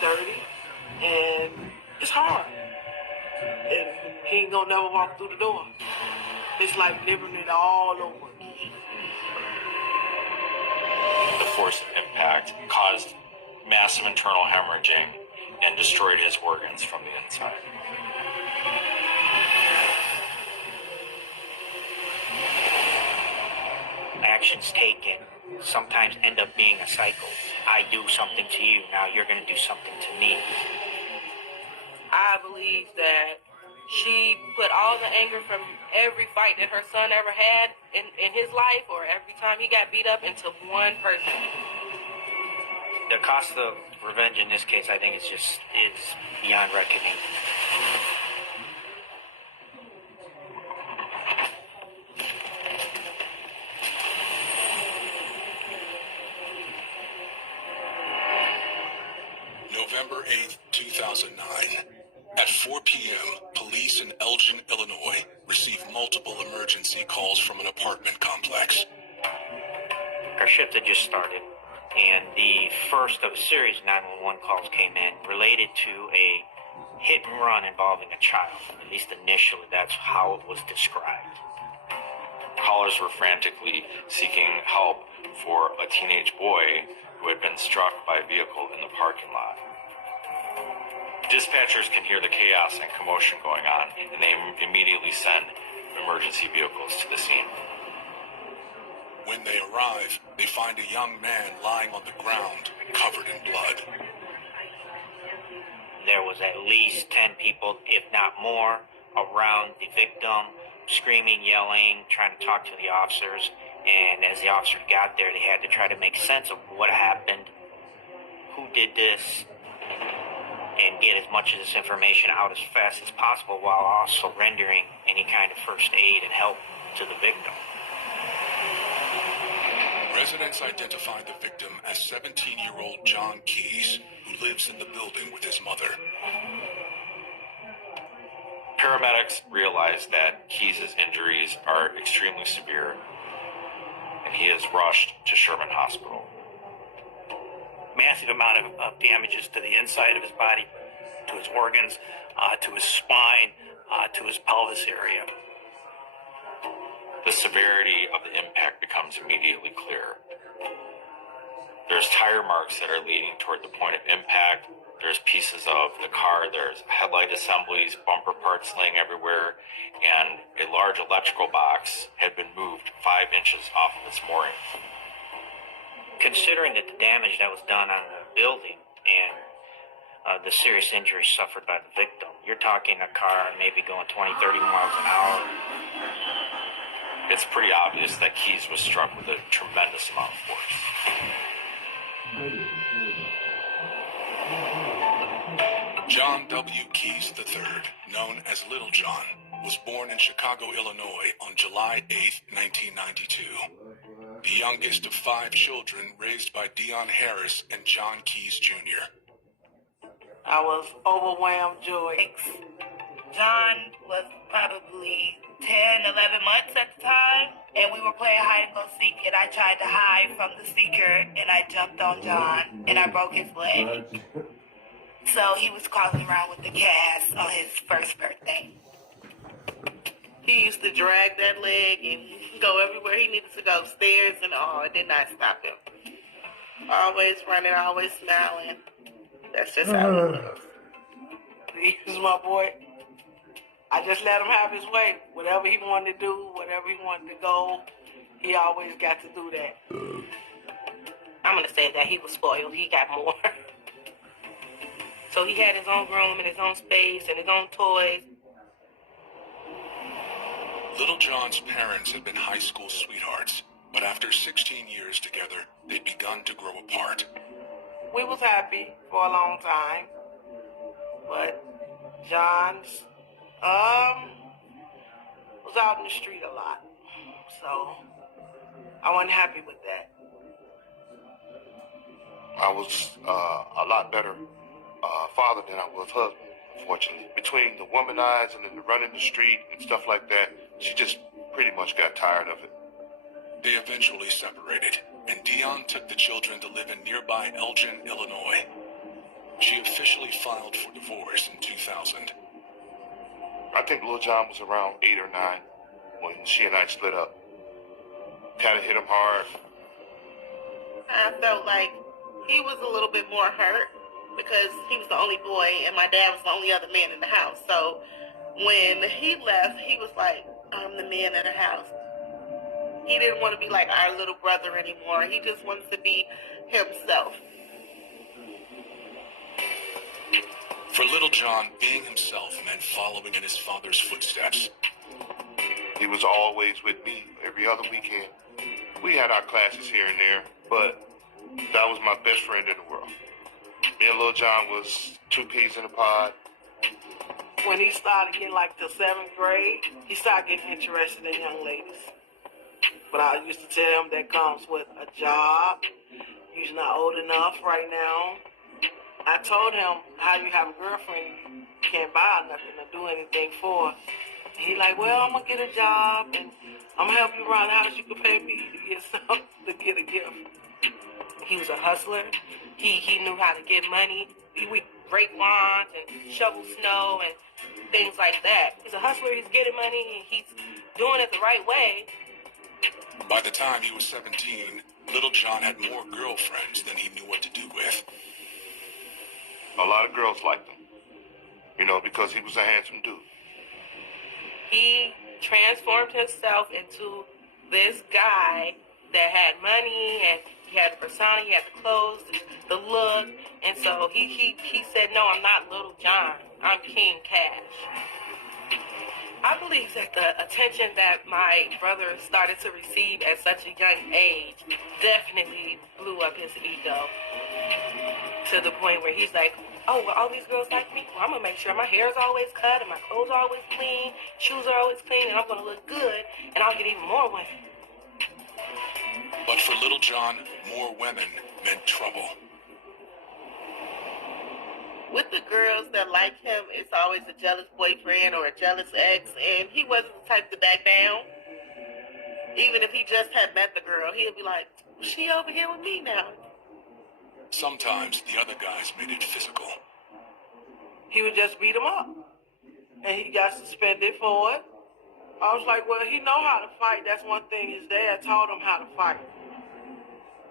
dirty, and it's hard. And he ain't gonna never walk through the door. It's like living it all over again. The force of impact caused massive internal hemorrhaging and destroyed his organs from the inside. Actions taken sometimes end up being a cycle. I do something to you, now you're going to do something to me. I believe that she put all the anger from every fight that her son ever had in his life, or every time he got beat up, into one person. The cost of revenge in this case, I think, is beyond reckoning. November 8th, 2009. At 4 p.m., police in Elgin, Illinois, received multiple emergency calls from an apartment complex. Our shift had just started, and the first of a series of 911 calls came in related to a hit and run involving a child. At least initially, that's how it was described. Callers were frantically seeking help for a teenage boy who had been struck by a vehicle in the parking lot. Dispatchers can hear the chaos and commotion going on, and they immediately send emergency vehicles to the scene. When they arrive, they find a young man lying on the ground, covered in blood. There was at least 10 people, if not more, around the victim, screaming, yelling, trying to talk to the officers. And as the officers got there, they had to try to make sense of what happened, who did this, and get as much of this information out as fast as possible while also rendering any kind of first aid and help to the victim. Residents identified the victim as 17-year-old John Keys, who lives in the building with his mother. Paramedics realized that Keys' injuries are extremely severe, and he is rushed to Sherman Hospital. Massive amount of damages to the inside of his body, to his organs, to his spine, to his pelvis area. The severity of the impact becomes immediately clear. There's tire marks that are leading toward the point of impact. There's pieces of the car, there's headlight assemblies, bumper parts laying everywhere, and a large electrical box had been moved 5 inches off of its mooring. Considering that the damage that was done on the building and the serious injuries suffered by the victim, you're talking a car maybe going 20, 30 miles an hour. It's pretty obvious that Keys was struck with a tremendous amount of force. John W. Keys III, known as Little John, was born in Chicago, Illinois on July 8, 1992. The youngest of 5 children raised by Dion Harris and John Keys Jr. I was overwhelmed joy. John was probably 10, 11 months at the time, and we were playing hide and go seek, and I tried to hide from the seeker, and I jumped on John, and I broke his leg. So he was crawling around with the cast on his first birthday. He used to drag that leg and go everywhere he needed to go, stairs and all. It did not stop him. Always running, always smiling. That's just how he was. He was my boy. I just let him have his way. Whatever he wanted to do, whatever he wanted to go, he always got to do that. I'm going to say that he was spoiled. He got more. So he had his own room and his own space and his own toys. Little John's parents had been high school sweethearts, but after 16 years together, they'd begun to grow apart. We was happy for a long time, but John's was out in the street a lot, so I wasn't happy with that. I was a lot better father than I was husband, unfortunately. Between the womanizing and the running the street and stuff like that, she just pretty much got tired of it. They eventually separated, and Dion took the children to live in nearby Elgin, Illinois. She officially filed for divorce in 2000. I think Lil John was around 8 or 9 when she and I split up. Kind of hit him hard. I felt like he was a little bit more hurt because he was the only boy and my dad was the only other man in the house. So when he left, he was like, I'm the man of the house. He didn't want to be like our little brother anymore. He just wants to be himself. For Little John, being himself meant following in his father's footsteps. He was always with me every other weekend. We had our classes here and there, but that was my best friend in the world. Me and Lil John was 2 peas in a pod. When he started getting like to 7th grade, he started getting interested in young ladies. But I used to tell him that comes with a job. You're not old enough right now. I told him how you have a girlfriend, you can't buy nothing or do anything for. He like, well, I'm gonna get a job and I'm gonna help you around the house. You can pay me to get something, to get a gift. He was a hustler. He knew how to get money. He would rake lawns and shovel snow and things like that. He's a hustler. He's getting money and he's doing it the right way. By the time he was 17, Little John had more girlfriends than he knew what to do with. A lot of girls liked him, because he was a handsome dude. He transformed himself into this guy that had money and he had the persona, he had the clothes, the look, and so he said, no, I'm not Little John, I'm King Cash. I believe that the attention that my brother started to receive at such a young age definitely blew up his ego to the point where he's like, oh, well, all these girls like me? Well, I'm going to make sure my hair is always cut and my clothes are always clean, shoes are always clean, and I'm going to look good, and I'll get even more women. But for Little John, more women meant trouble. With the girls that like him, it's always a jealous boyfriend or a jealous ex, and he wasn't the type to back down. Even if he just had met the girl, he'd be like, she over here with me now. Sometimes the other guys made it physical. He would just beat him up. And he got suspended for it. I was like, well, he know how to fight. That's one thing his dad taught him how to fight.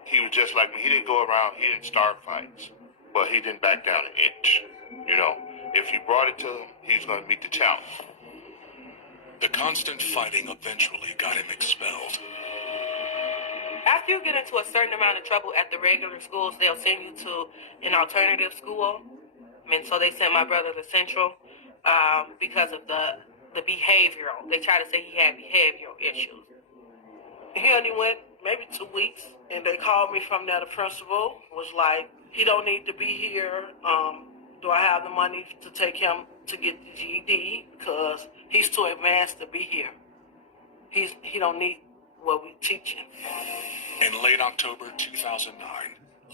He was just like me. He didn't go around, he didn't start fights, but he didn't back down an inch. If you brought it to him, he's going to meet the challenge. The constant fighting eventually got him expelled. After you get into a certain amount of trouble at the regular schools, they'll send you to an alternative school. So they sent my brother to Central because of the behavioral. They try to say he had behavioral issues. He only went maybe 2 weeks, and they called me from there. The principal was like, he don't need to be here. Do I have the money to take him to get the GED? Because he's too advanced to be here. He don't need what we teach him. In late October 2009,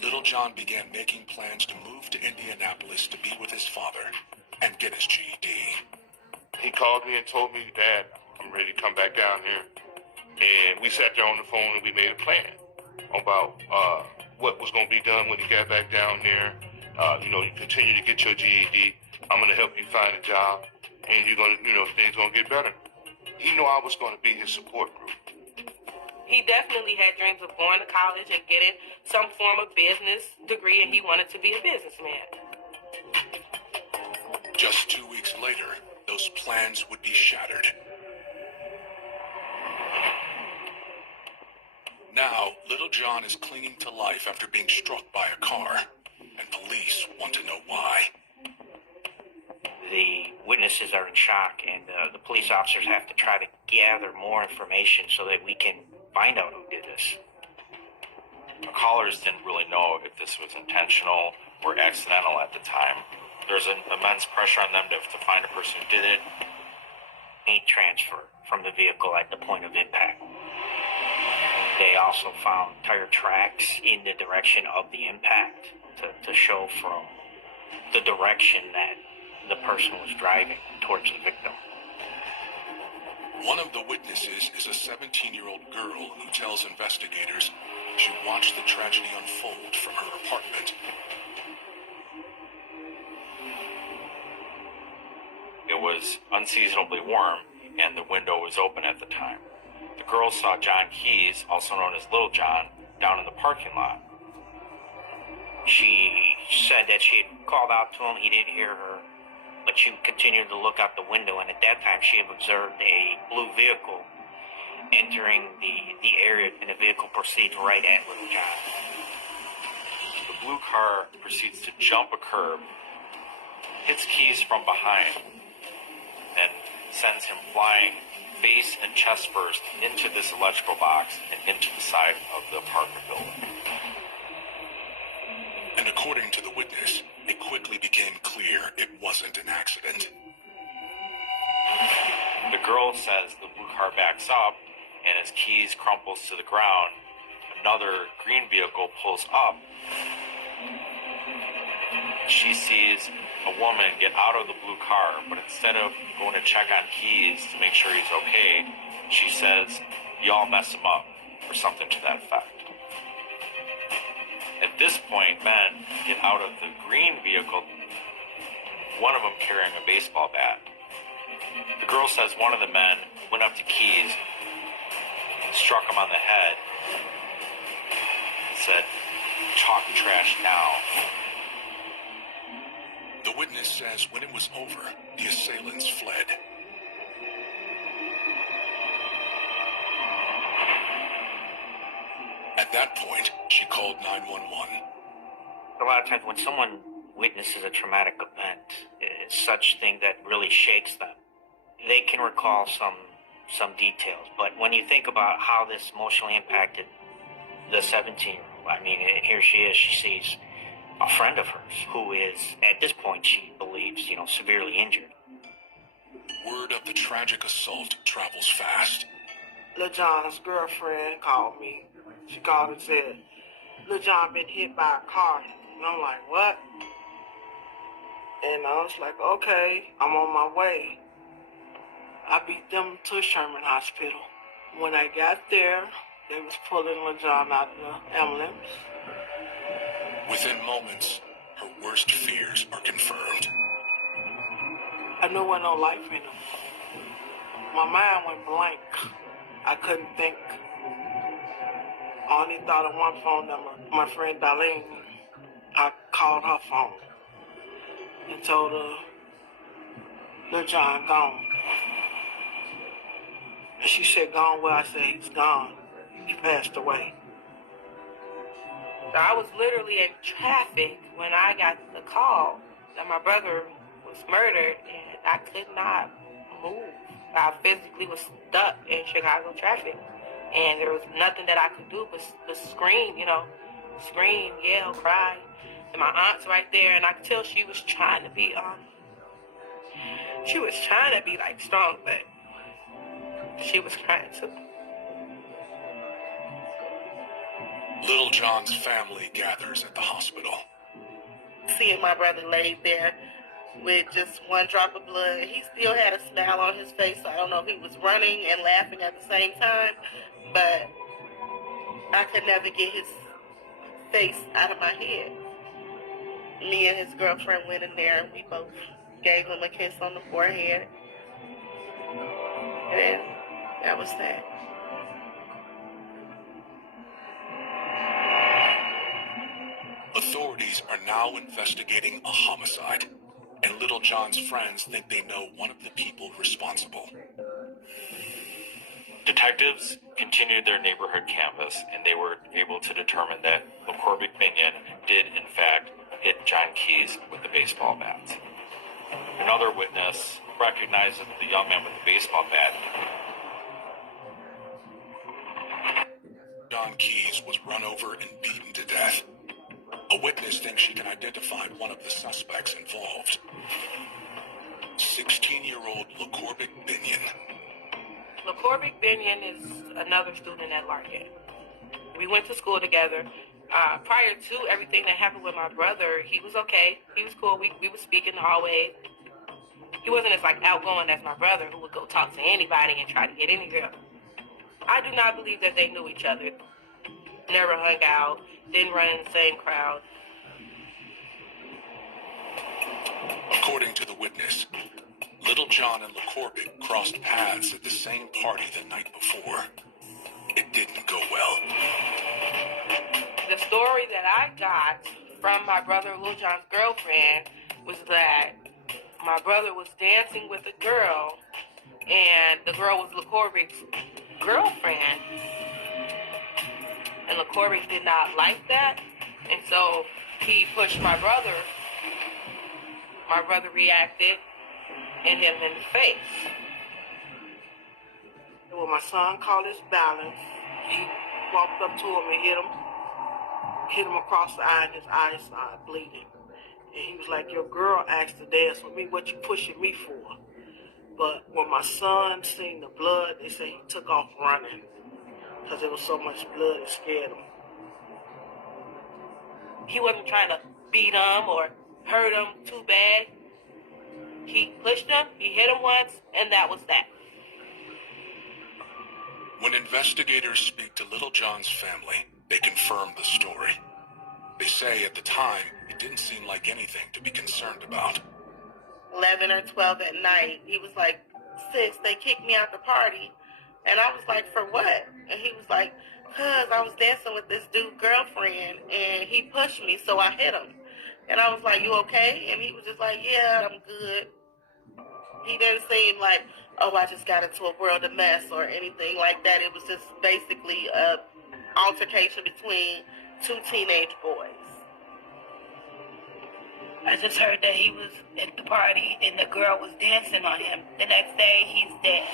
Little John began making plans to move to Indianapolis to be with his father and get his GED. He called me and told me, Dad, I'm ready to come back down here. And we sat there on the phone and we made a plan about what was going to be done when he got back down there. You continue to get your GED. I'm going to help you find a job. And you're going to, things going to get better. He knew I was going to be his support group. He definitely had dreams of going to college and getting some form of business degree, and he wanted to be a businessman. Just 2 weeks later, those plans would be shattered. Now, Little John is clinging to life after being struck by a car, and police want to know why. The witnesses are in shock, and the police officers have to try to gather more information so that we can find out who did this. The callers didn't really know if this was intentional or accidental at the time. There's an immense pressure on them to find a person who did it. Paint transfer from the vehicle at the point of impact. They also found tire tracks in the direction of the impact to show from the direction that the person was driving towards the victim. One of the witnesses is a 17-year-old girl who tells investigators she watched the tragedy unfold from her apartment. was unseasonably warm and the window was open at the time. The girls saw John Keys, also known as Little John, down in the parking lot. She said that she had called out to him. He didn't hear her, but she continued to look out the window, and at that time she had observed a blue vehicle entering the area, and the vehicle proceeds right at Little John. The blue car proceeds to jump a curb, hits Keys from behind, and sends him flying face and chest first into this electrical box and into the side of the apartment building. And according to the witness, it quickly became clear it wasn't an accident. The girl says the blue car backs up, and as Keys crumples to the ground, another green vehicle pulls up. She sees a woman get out of the blue car, but instead of going to check on Keys to make sure he's okay, she says, "Y'all mess him up," or something to that effect. At this point, men get out of the green vehicle, one of them carrying a baseball bat. The girl says one of the men went up to Keys, struck him on the head, and said, "Talk trash now." The witness says when it was over, the assailants fled. At that point, she called 911. A lot of times when someone witnesses a traumatic event, it's such thing that really shakes them. They can recall some details, but when you think about how this emotionally impacted the 17-year-old, I mean, here she is, she sees a friend of hers who is, at this point, she believes, severely injured. Word of the tragic assault travels fast. Lil John's girlfriend called me. She called and said, Lil John been hit by a car. And I'm like, what? And I was like, okay, I'm on my way. I beat them to Sherman Hospital. When I got there, they was pulling Lil John out of the ambulance. Within moments, her worst fears are confirmed. I knew there was no life in him. My mind went blank. I couldn't think. I only thought of one phone number. My friend Darlene, I called her phone and told her, Lil John gone. And she said, gone where? I said, he's gone. He passed away. So I was literally in traffic when I got the call that my brother was murdered, and I could not move. I physically was stuck in Chicago traffic, and there was nothing that I could do but scream, scream, yell, cry. And my aunt's right there, and I could tell she was trying to be like strong, but she was crying too. Little John's family gathers at the hospital. Seeing my brother laid there with just one drop of blood, he still had a smile on his face, so I don't know if he was running and laughing at the same time, but I could never get his face out of my head. Me and his girlfriend went in there and we both gave him a kiss on the forehead. And that was that. Authorities are now investigating a homicide, and Little John's friends think they know one of the people responsible. Detectives continued their neighborhood canvass, and they were able to determine that McCormick Binion did, in fact, hit John Keys with the baseball bat. Another witness recognized the young man with the baseball bat. John Keys was run over and beaten to death. A witness thinks she can identify one of the suspects involved. 16-year-old LaCorbic Binion. LaCorbic Binion is another student at Larkin. We went to school together. Prior to everything that happened with my brother, he was okay. He was cool. We would speak in the hallway. He wasn't as outgoing as my brother, who would go talk to anybody and try to get any girl. I do not believe that they knew each other. Never hung out. Didn't run in the same crowd. According to the witness, Little Little John and LaCorbett crossed paths at the same party the night before. It didn't go well. The story that I got from my brother Lil John's girlfriend was that my brother was dancing with a girl, and the girl was LaCorbett's girlfriend. And LaCorbett did not like that, and so he pushed my brother. My brother reacted and hit him in the face. And when my son caught his balance, he walked up to him and hit him across the eye, and his eye started bleeding. And he was like, "Your girl asked to dance with me. What you pushing me for?" But when my son seen the blood, they say he took off running because there was so much blood, it scared him. He wasn't trying to beat him or hurt him too bad. He pushed him, he hit him once, and that was that. When investigators speak to Little John's family, they confirm the story. They say at the time, it didn't seem like anything to be concerned about. 11 or 12 at night, he was like, "Sis, they kicked me out the party." And I was like, "For what?" And he was like, "Cause I was dancing with this dude's girlfriend, and he pushed me, so I hit him." And I was like, "You okay?" And he was just like, "Yeah, I'm good." He didn't seem like, "Oh, I just got into a world of mess," or anything like that. It was just basically a altercation between two teenage boys. I just heard that he was at the party and the girl was dancing on him. The next day, he's dead.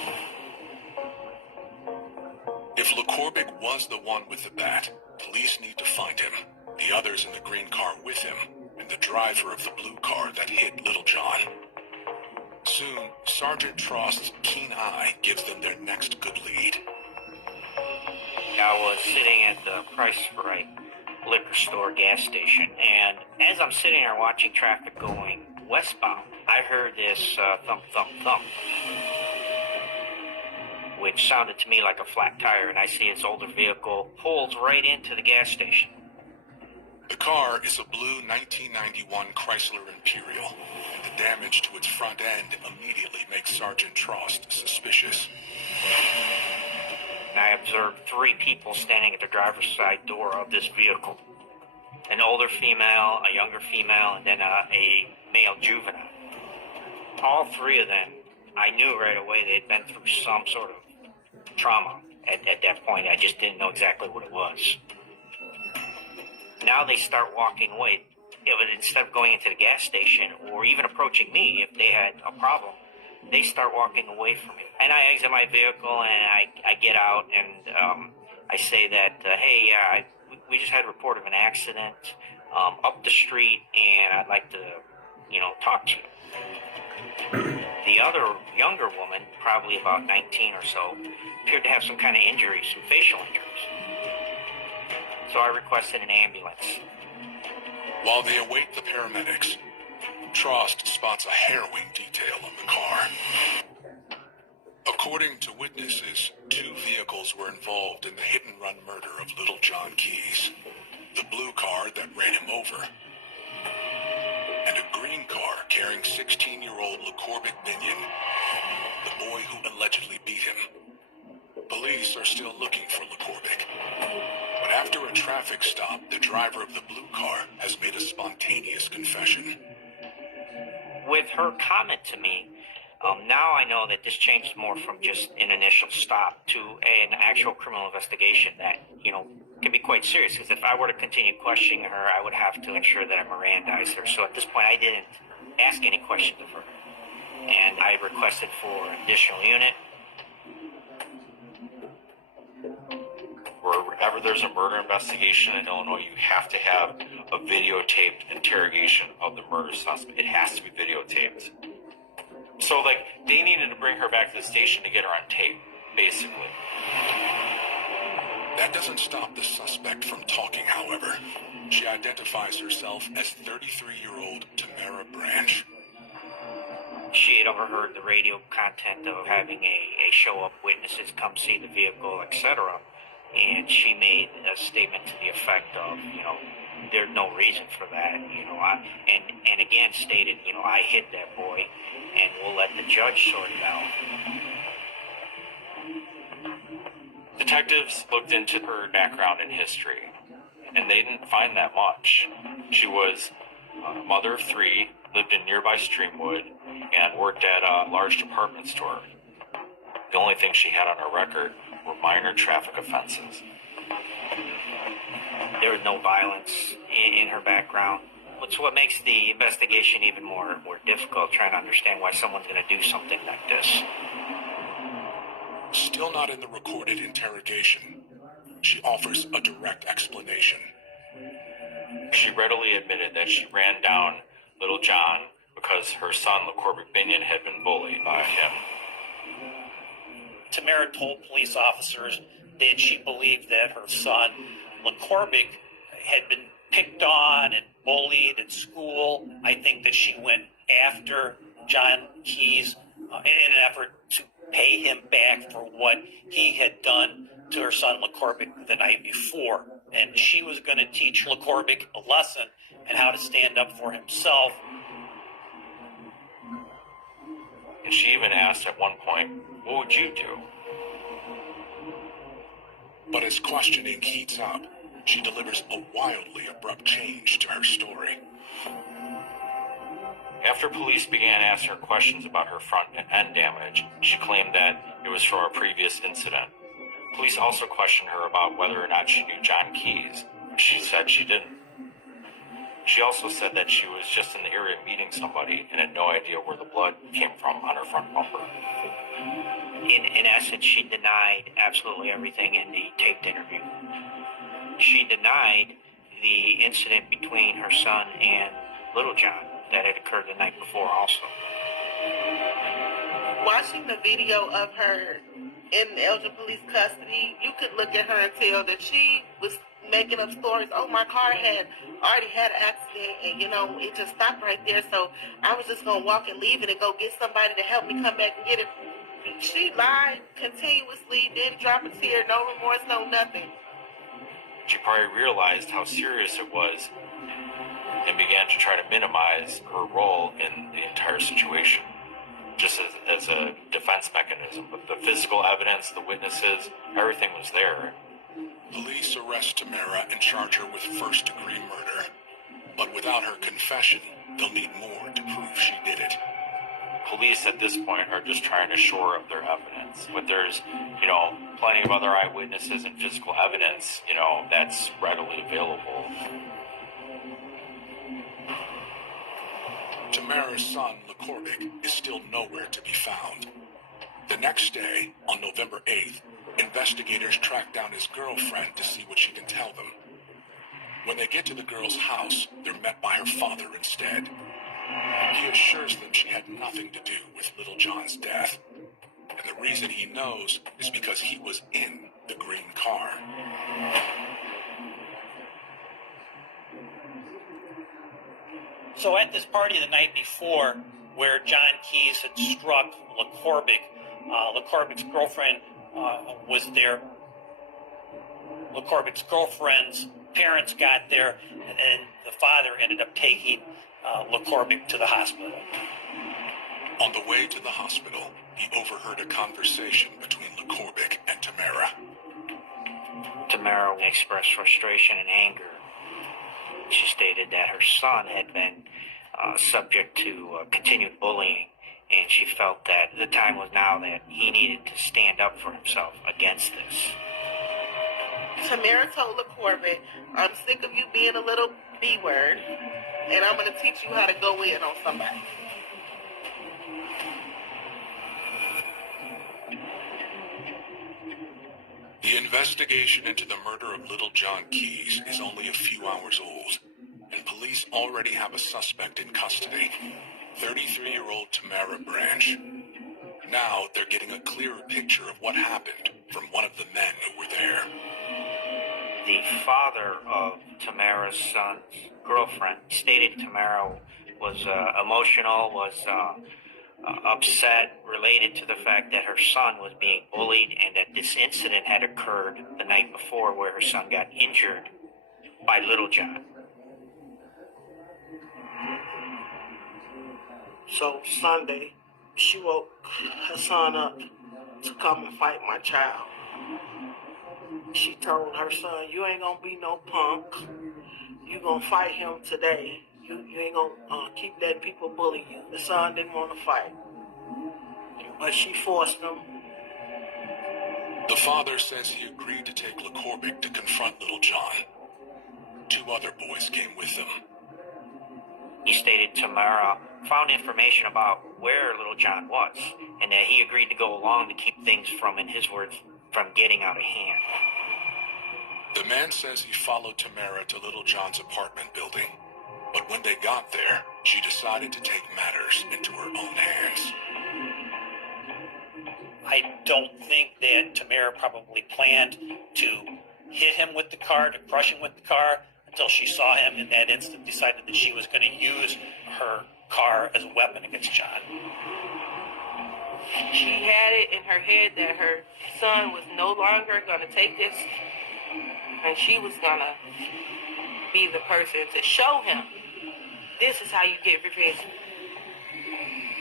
If LaCorbett was the one with the bat, police need to find him, the others in the green car with him, and the driver of the blue car that hit Little John. Soon, Sergeant Trost's keen eye gives them their next good lead. I was sitting at the Price Right liquor store gas station, and as I'm sitting there watching traffic going westbound, I heard this thump, thump, thump, which sounded to me like a flat tire, and I see his older vehicle pulls right into the gas station. The car is a blue 1991 Chrysler Imperial, and the damage to its front end immediately makes Sergeant Trost suspicious. And I observed three people standing at the driver's side door of this vehicle. An older female, a younger female, and then a male juvenile. All three of them, I knew right away they had been through some sort of trauma at that point. I just didn't know exactly what it was. Now they start walking away. Instead of going into the gas station or even approaching me if they had a problem, they start walking away from me. And I exit my vehicle and I get out and I say that, hey, we just had a report of an accident up the street and I'd like to, talk to you. The other younger woman, probably about 19 or so, appeared to have some kind of injuries, some facial injuries. So I requested an ambulance. While they await the paramedics, Trost spots a harrowing detail on the car. According to witnesses, two vehicles were involved in the hit-and-run murder of Little John Keyes. The blue car that ran him over, and a green car carrying 16-year-old LaCorbett Binion, the boy who allegedly beat him. Police are still looking for LaCorbett. But after a traffic stop, the driver of the blue car has made a spontaneous confession. With her comment to me, now I know that this changed more from just an initial stop to an actual criminal investigation that, can be quite serious. Because if I were to continue questioning her, I would have to ensure that I Mirandized her. So at this point, I didn't ask any questions of her. And I requested for an additional unit. Wherever there's a murder investigation in Illinois, you have to have a videotaped interrogation of the murder suspect. It has to be videotaped. So, they needed to bring her back to the station to get her on tape, basically. That doesn't stop the suspect from talking, however. She identifies herself as 33-year-old Tamara Branch. She had overheard the radio content of having a show up witnesses come see the vehicle, etc. And she made a statement to the effect of, there's no reason for that. And again stated, I hit that boy, and we'll let the judge sort it out. Detectives looked into her background and history, and they didn't find that much. She was a mother of 3, lived in nearby Streamwood, and worked at a large department store. The only thing she had on her record were minor traffic offenses. There was no violence in her background. It's what makes the investigation even more difficult, trying to understand why someone's going to do something like this. Still not in the recorded interrogation, she offers a direct explanation. She readily admitted that she ran down little John because her son, LaCorbic Binion, had been bullied by him. Tamara told police officers that she believed that her son, LaCorbic, had been picked on and bullied at school. I think that she went after John Keys in an effort to pay him back for what he had done to her son LaCorbic the night before. And she was going to teach LaCorbic a lesson and how to stand up for himself. And she even asked at one point, "What would you do?" But as questioning heats up, she delivers a wildly abrupt change to her story. After police began asking her questions about her front end damage, she claimed that it was from a previous incident. Police also questioned her about whether or not she knew John Keys. She said she didn't. She also said that she was just in the area meeting somebody and had no idea where the blood came from on her front bumper. In essence, she denied absolutely everything in the taped interview. She denied the incident between her son and Little John that had occurred the night before also. Watching the video of her in Elgin police custody, you could look at her and tell that she was making up stories. Oh, my car had already had an accident, and it just stopped right there, so I was just gonna walk and leave it and go get somebody to help me come back and get it. She lied continuously, didn't drop a tear, no remorse, no nothing. She probably realized how serious it was and began to try to minimize her role in the entire situation, just as a defense mechanism. But the physical evidence, the witnesses, everything was there. Police arrest Tamara and charge her with first-degree murder. But without her confession, they'll need more to prove she did it. Police at this point are just trying to shore up their evidence. But there's, plenty of other eyewitnesses and physical evidence, that's readily available. Tamara's son, LaCorbic, is still nowhere to be found. The next day, on November 8th, investigators track down his girlfriend to see what she can tell them. When they get to the girl's house, they're met by her father instead. He assures them she had nothing to do with Little John's death. And the reason he knows is because he was in the green car. So at this party the night before, where John Keys had struck LaCorbic, LaCorbic's girlfriend was there. LaCorbic's girlfriend's parents got there, and the father ended up taking LaCorbic to the hospital. On the way to the hospital, he overheard a conversation between LaCorbic and Tamara. Tamara expressed frustration and anger. She stated that her son had been subject to continued bullying, and she felt that the time was now that he needed to stand up for himself against this. Tamara told LaCorbic, "I'm sick of you being a little B-word, and I'm going to teach you how to go in on somebody." The investigation into the murder of Little John Keys is only a few hours old, and police already have a suspect in custody, 33-year-old Tamara Branch. Now they're getting a clearer picture of what happened from one of the men who were there. The father of Tamara's son's girlfriend stated Tamara was emotional, was upset, related to the fact that her son was being bullied and that this incident had occurred the night before where her son got injured by Little John. So Sunday, she woke her son up to come and fight my child. She told her son, you ain't gonna be no punk. You gonna fight him today. You ain't gonna keep letting people bully you. The son didn't want to fight, but she forced him. The father says he agreed to take LeCorbic to confront Little John. 2 other boys came with them. He stated Tamara found information about where Little John was, and that he agreed to go along to keep things from, in his words, from getting out of hand. The man says he followed Tamara to Little John's apartment building, but when they got there, she decided to take matters into her own hands. I don't think that Tamara probably planned to hit him with the car, to crush him with the car, until she saw him in that instant, decided that she was going to use her car as a weapon against John. She had it in her head that her son was no longer going to take this, and she was going to be the person to show him, this is how you get revenge.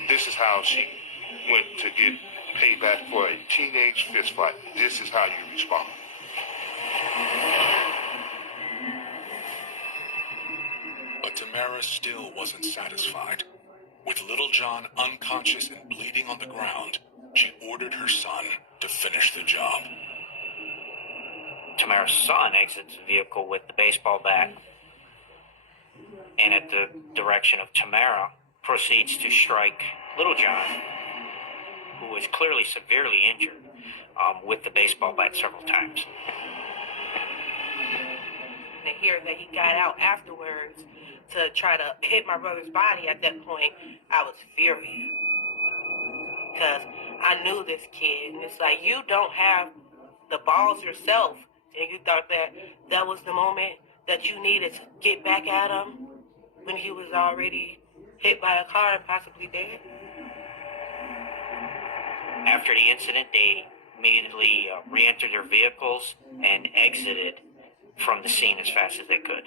This is how she went to get payback for a teenage fistfight. This is how you respond. But Tamara still wasn't satisfied. With Little John unconscious and bleeding on the ground, she ordered her son to finish the job. Tamara's son exits the vehicle with the baseball bat, and at the direction of Tamara, proceeds to strike Little John, who was clearly severely injured, with the baseball bat several times. To hear that he got out afterwards to try to hit my brother's body, at that point, I was furious. Because I knew this kid, and it's like, you don't have the balls yourself, and you thought that that was the moment that you needed to get back at him when he was already hit by a car and possibly dead. After the incident, they immediately re-entered their vehicles and exited from the scene as fast as they could.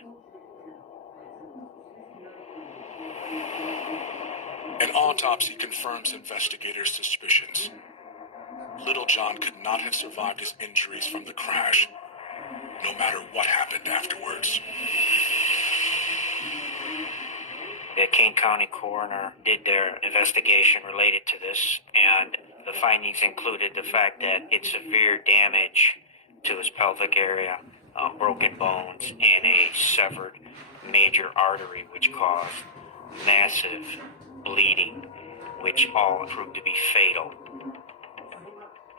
An autopsy confirms investigators' suspicions. Little John could not have survived his injuries from the crash, no matter what happened afterwards. The Kane County coroner did their investigation related to this, and the findings included the fact that it's severe damage to his pelvic area, broken bones, and a severed major artery, which caused massive bleeding, which all proved to be fatal.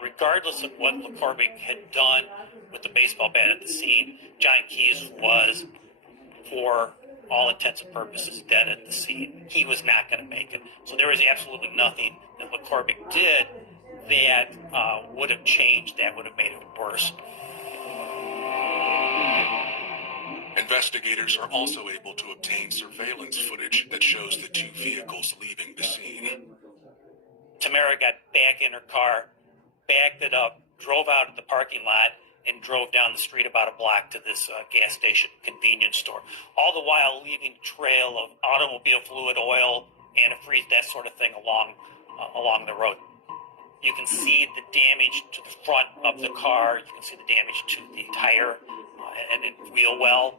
Regardless of what LeCorbic had done with the baseball bat at the scene, John Keyes was, for all intents and purposes, dead at the scene. He was not going to make it. So there was absolutely nothing that LeCorbic did that would have changed, that would have made it worse. Investigators are also able to obtain surveillance footage that shows the 2 vehicles leaving the scene. Tamara got back in her car, backed it up, drove out of the parking lot, and drove down the street about a block to this gas station convenience store, all the while leaving a trail of automobile fluid, oil, antifreeze, that sort of thing along the road. You can see the damage to the front of the car. You can see the damage to the tire and wheel well.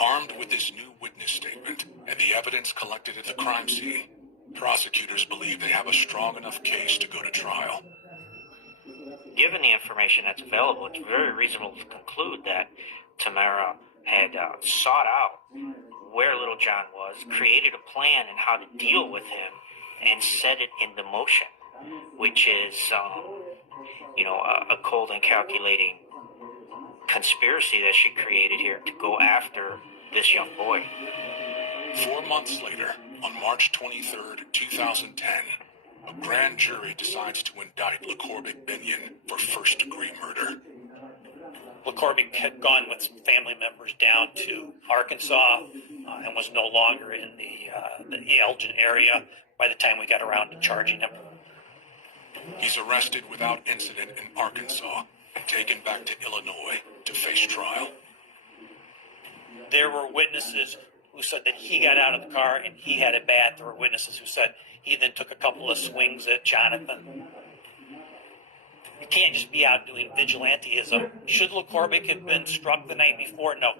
Armed with this new witness statement and the evidence collected at the crime scene, prosecutors believe they have a strong enough case to go to trial. Given the information that's available, it's very reasonable to conclude that Tamara had sought out where Little John was, created a plan on how to deal with him, and set it into motion, which is, a cold and calculating conspiracy that she created here to go after this young boy. 4 months later, on March 23rd, 2010, a grand jury decides to indict LeCorbic Binion for first-degree murder. LeCorbic had gone with some family members down to Arkansas and was no longer in the Elgin area by the time we got around to charging him. He's arrested without incident in Arkansas and taken back to Illinois to face trial. There were witnesses who said that he got out of the car and he had a bat. There were witnesses who said he then took a couple of swings at Jonathan. You can't just be out doing vigilanteism. Should LaCorbic have been struck the night before? No.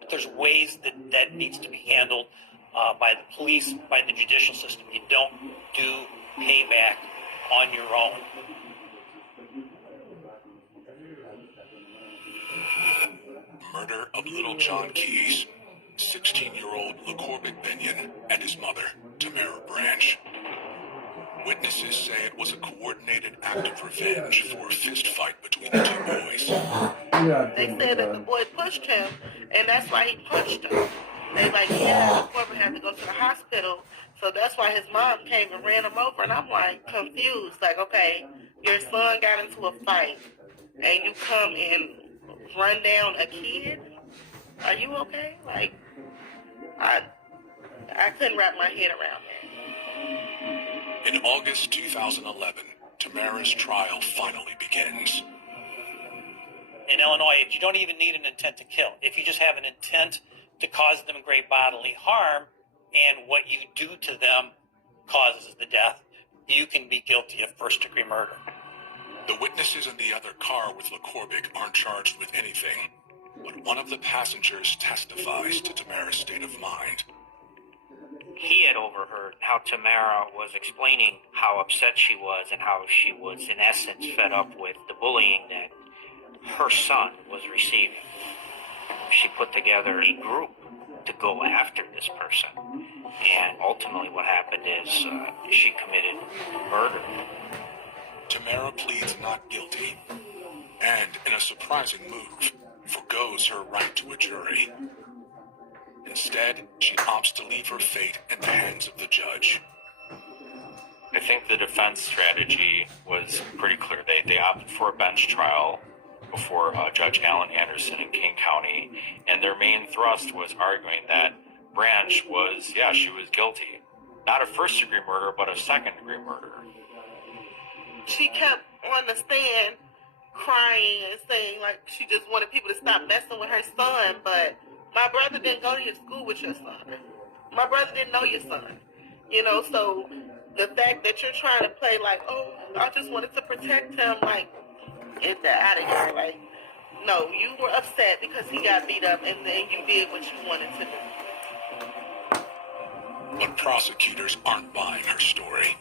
But there's ways that needs to be handled by the police, by the judicial system. You don't do payback on your own. Murder of Little John Keyes, 16-year-old LaCorbic Benyon, and his mother, Tamara Branch. Witnesses say it was a coordinated act of revenge for a fist fight between the two boys. They said that the boy pushed him, and that's why he punched him. They like, yeah, LaCorbic had to go to the hospital, so that's why his mom came and ran him over. And I'm like confused, like, okay, your son got into a fight, and you come and run down a kid? Are you okay? Like, I couldn't wrap my head around that. In August 2011, Tamara's trial finally begins. In Illinois, you don't even need an intent to kill. If you just have an intent to cause them great bodily harm, and what you do to them causes the death, you can be guilty of first-degree murder. The witnesses in the other car with LaCorbic aren't charged with anything, but one of the passengers testifies to Tamara's state of mind. He had overheard how Tamara was explaining how upset she was and how she was, in essence, fed up with the bullying that her son was receiving. She put together a group to go after this person. And ultimately what happened is she committed murder. Tamara pleads not guilty, and in a surprising move, forgoes her right to a jury. Instead, she opts to leave her fate in the hands of the judge. I think the defense strategy was pretty clear. They opted for a bench trial before Judge Alan Anderson in King County, and their main thrust was arguing that Branch was, she was guilty. Not of first-degree murder, but of second-degree murder. She kept on the stand crying and saying, like, she just wanted people to stop messing with her son, but my brother didn't go to your school with your son. My brother didn't know your son. You know, so the fact that you're trying to play like, oh, I just wanted to protect him, like, get that out of here. Like, no, you were upset because he got beat up, and then you did what you wanted to do. But prosecutors aren't buying her story.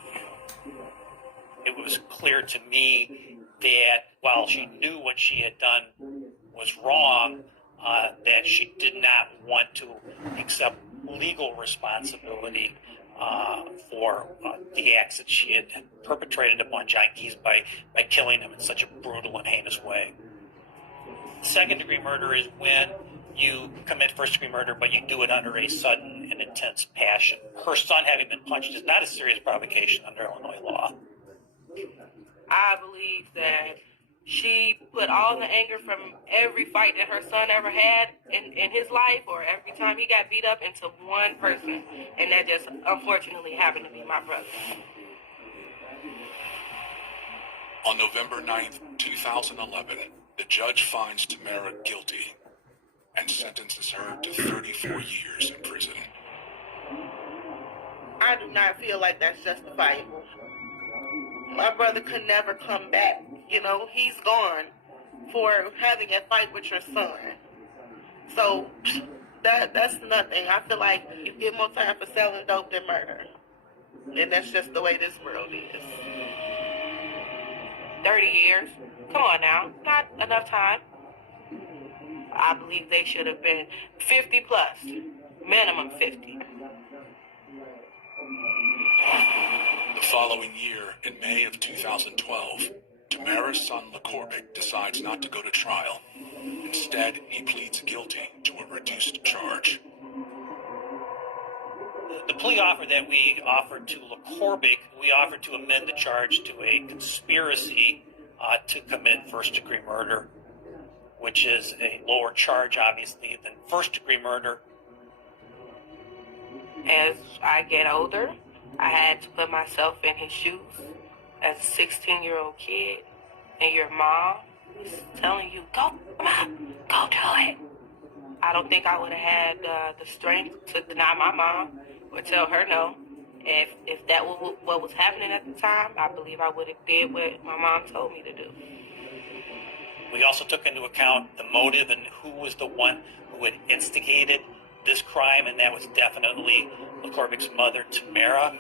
It was clear to me that while she knew what she had done was wrong, that she did not want to accept legal responsibility for the acts that she had perpetrated upon John Keyes by killing him in such a brutal and heinous way. Second-degree murder is when you commit first-degree murder, but you do it under a sudden and intense passion. Her son having been punched is not a serious provocation under Illinois law. I believe that she put all the anger from every fight that her son ever had in his life, or every time he got beat up, into one person. And that just unfortunately happened to be my brother. On November 9th, 2011, the judge finds Tamara guilty and sentences her to 34 years in prison. I do not feel like that's justifiable. My brother could never come back. You know, he's gone for having a fight with your son. So that's nothing. I feel like you get more time for selling dope than murder. And that's just the way this world is. 30 years? Come on now. Not enough time. I believe they should have been 50 plus. Minimum 50. The following year, in May of 2012, Tamara's son LaCorbic decides not to go to trial. Instead, he pleads guilty to a reduced charge. The plea offer that we offered to LaCorbic, we offered to amend the charge to a conspiracy to commit first-degree murder, which is a lower charge, obviously, than first-degree murder. As I get older, I had to put myself in his shoes as a 16-year-old kid, and your mom is telling you, go, come on, go do it. I don't think I would have had the strength to deny my mom or tell her no. If that was what was happening at the time, I believe I would have did what my mom told me to do. We also took into account the motive and who was the one who had instigated this crime, and that was definitely LaCorbic's mother, Tamara.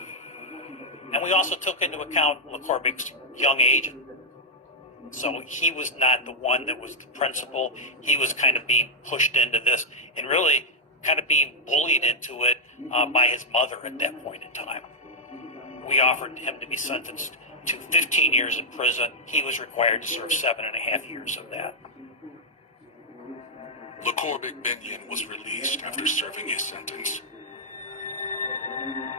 And we also took into account LaCorbic's young age. So he was not the one that was the principal. He was kind of being pushed into this and really kind of being bullied into it by his mother at that point in time. We offered him to be sentenced to 15 years in prison. He was required to serve 7.5 years of that. LaCorbic Binion was released after serving his sentence.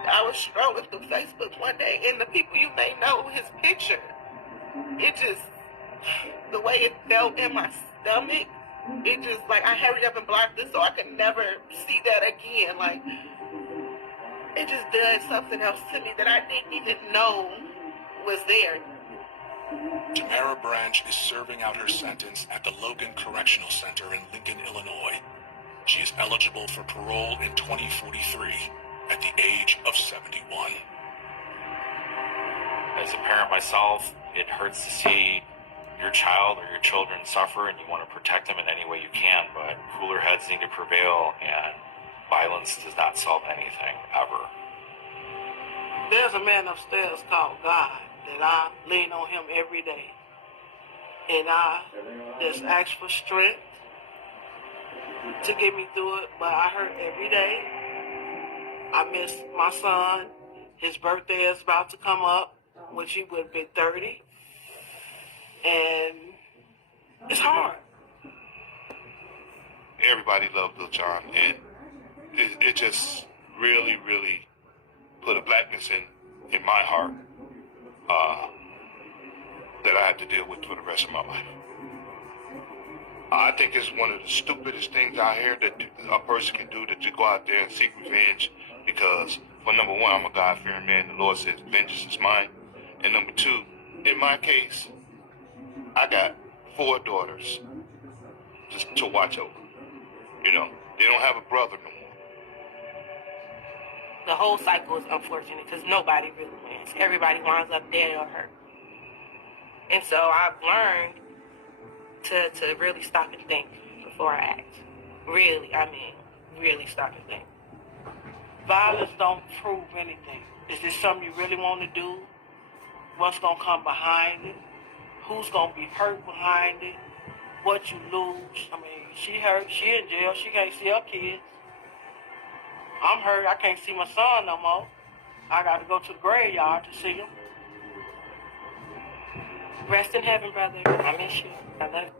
I was scrolling through Facebook one day, and the people you may know, his picture, it just, the way it felt in my stomach, it just, like, I hurried up and blocked it so I could never see that again. Like, it just does something else to me that I didn't even know was there. Tamara Branch is serving out her sentence at the Logan Correctional Center in Lincoln, Illinois. She is eligible for parole in 2043 at the age of 71. As a parent myself, it hurts to see your child or your children suffer, and you want to protect them in any way you can, but cooler heads need to prevail, and violence does not solve anything, ever. There's a man upstairs called God that I lean on him every day. And I just ask for strength to get me through it, but I hurt every day. I miss my son. His birthday is about to come up, which he would be 30. And it's hard. Everybody loved Lil Jon, and it just really, really put a blackness in my heart that I had to deal with for the rest of my life. I think it's one of the stupidest things out here that a person can do, to go out there and seek revenge, because, well, number one, I'm a God-fearing man. The Lord says vengeance is mine. And number two, in my case, I got 4 daughters just to watch over. You know, they don't have a brother no more. The whole cycle is unfortunate because nobody really wins. Everybody winds up dead or hurt. And so I've learned to really stop and think before I act. Really stop and think. Violence don't prove anything. Is this something you really want to do? What's going to come behind it? Who's going to be hurt behind it? What you lose? I mean, she hurt. She in jail. She can't see her kids. I'm hurt. I can't see my son no more. I got to go to the graveyard to see him. Rest in heaven, brother. I miss you. I love you.